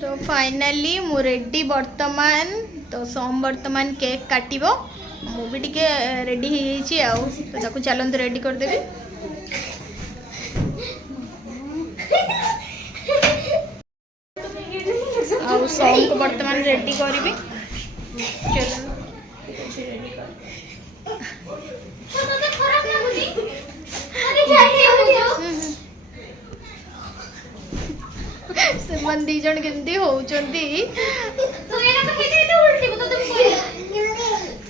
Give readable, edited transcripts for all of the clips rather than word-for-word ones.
तो फाइनली मु रेडी वर्तमान तो सोम वर्तमान केक काटिबो मु भी टिके रेडी ही आउ तो ताकू चलंत रेडी कर देबी आउ सोम को वर्तमान रेडी करबी चलो रेडी कर तो खराब लागुनी अरे जाने हो जाओ से मन दी जण केंदी होउचंती तो एना तो केते तो उल्टी तो तुम कोइ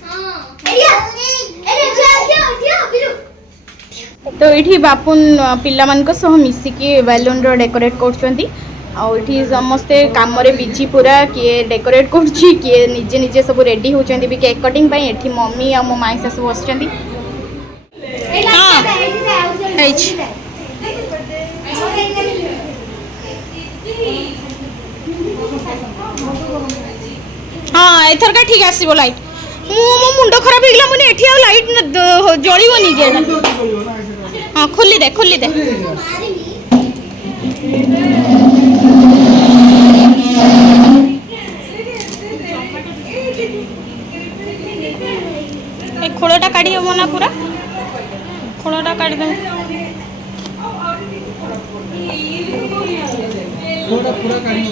हां एरिया बिलु तो इठी बापुन पिल्ला मान को सह मिसी के बैलून रो डेकोरेट करछंती आ इठी समस्त काम रे बिजी पूरा किए डेकोरेट करछि किए निजे निजे सब रेडी होचंती भी केक कटिंग पई एठी मम्मी आ मो माई सासु बसचंती हां हेच हाँ एथर का ठीक आसीबो लाइट मो मुंडो खराब हिगला मुने एठी आ लाइट जळीबोनी के हां खोली दे ए खोलटा काढी हो ना पूरा खोलटा काढ दे खोलटा पूरा काढी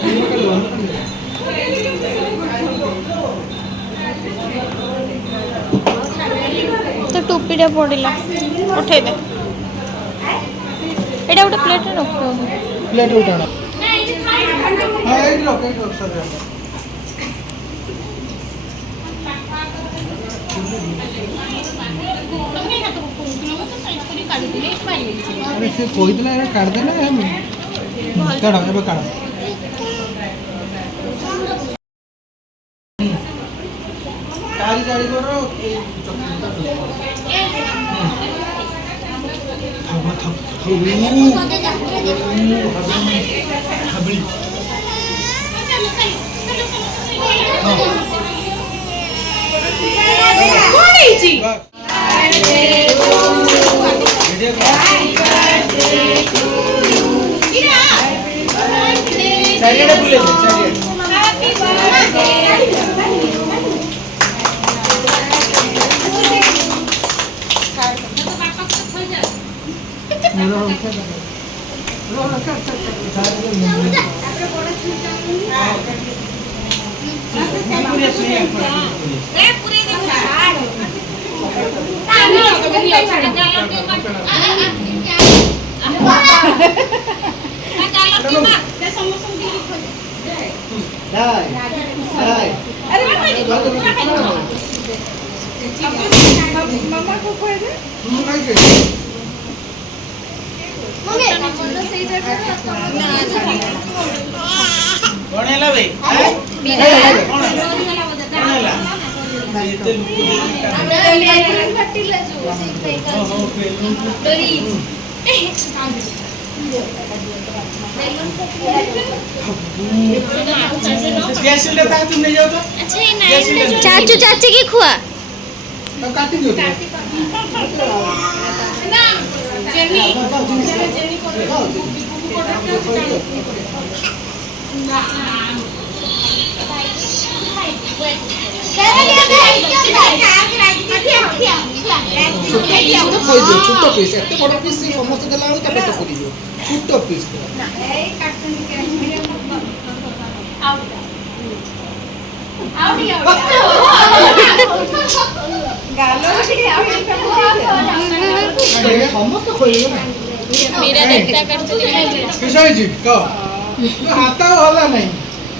तो टोपीटा पड़ला उठे दे एटा गोटे प्लेट रख प्लेट उठाना हां एट रख सर अरे से कोई दिला काट देना हम काढो एबे काढो काली गाड़ी करो चाचू चाची की खुआ काटी दो ना जेनी छोटो पीस एते बड़ पीस समस्त देला के पेट पूरी छोटो पीस समस्त खोइले ना मेरा देखता करते किसै जी को हाथ होला नहीं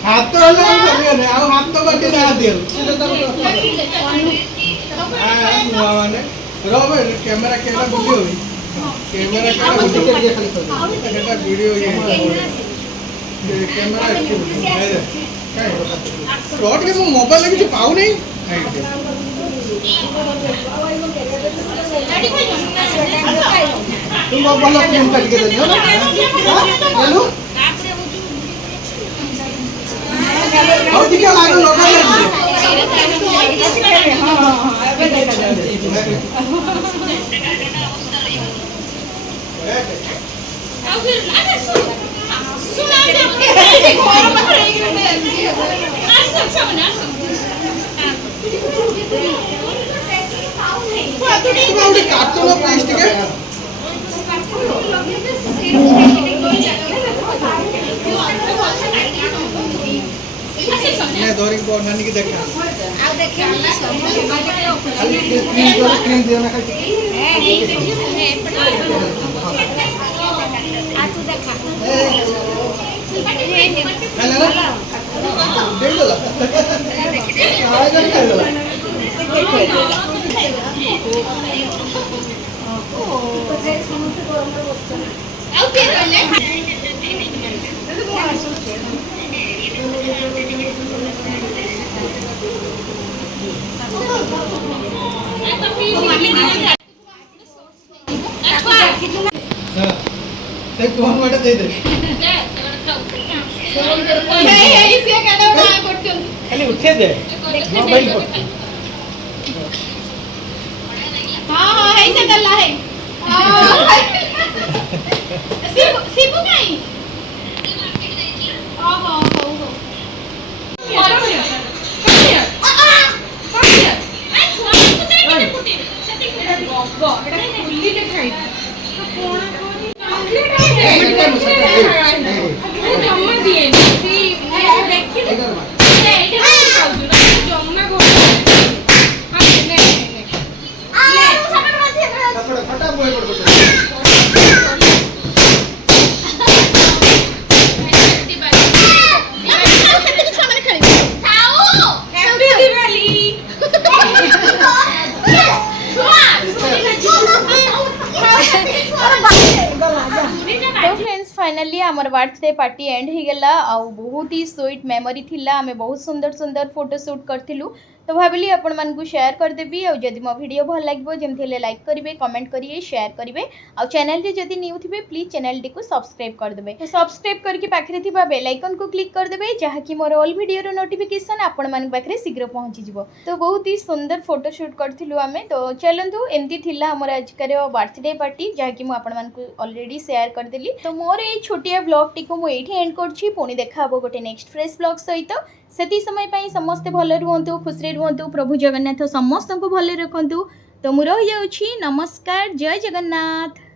हाथ होला नहीं आ हाथ तो बाटे ना दियो माने रोबे कैमरा वीडियो कैमरा वीडियो ये कैमरा स्लॉट के मोबाइल में कुछ पाऊ नहीं तुम बोलो फिल्म काट के दे ना हेलो और दिखा लागो लगा हां अबे देखा जाए ଗୋଟେ କାଟୁନ ପ୍ଲିଜ ଟିକେ ନେ ଧରି को नानी की देखा ଆଉ ଦେଖିବା खाली क्रीम दियो ना खाली आ तू देखा खाला ना दे दो आ जा खाई लो ଆଉ କିଏ କହିଲେ एक कौन वाटा दे दे ହେଇ ସିଏ କେଡେ ନା କରୁଛନ୍ତି खाली उठे दे मोबाइल पर हां हां हेई से दल्ला है शिबू काई ओहो हो हो फटा बोल पड़ तो फ्रेंड्स फाइनली आमर बर्थडे पार्टी एंड हो गला आ बहुत ही स्वीट मेमोरी थिला आमे बहुत सुंदर सुंदर फोटो शूट करथिलु तो भाविली आपण मन को शेयर कर देबी आ जदि मो वीडियो भल लागबो जेमथि ले लाइक करिवे कमेंट करिवे शेयर करिवे आ चैनल रे जदि न्यू थिबे प्लीज चैनल टी को सब्सक्राइब कर देबे तो सब्सक्राइब करके पाखरे थिबा बेल आइकन को क्लिक कर देबे जहा कि मोर ऑल वीडियो रो नोटिफिकेशन आपण मन पाखरे शीघ्र पहुंची जिवो तो बहुत ही सुंदर फोटो शूट करथिलु आमे तो चलंतु एमती थिला हमर आजकर बर्थडे पार्टी जहा कि मो आपण मन को ऑलरेडी शेयर कर देली तो मोर ए छोटिया ब्लॉग टी को मो एठी एंड करछि पुनी देखा हबो गोटे नेक्स्ट फ्रेश ब्लॉग सहित सेती समय पाई समस्ते भले रुहंतु खुशी रुहंतु प्रभु जगन्नाथ समस्त को भले रखंतु तो मु रहि जाउछि नमस्कार जय जगन्नाथ।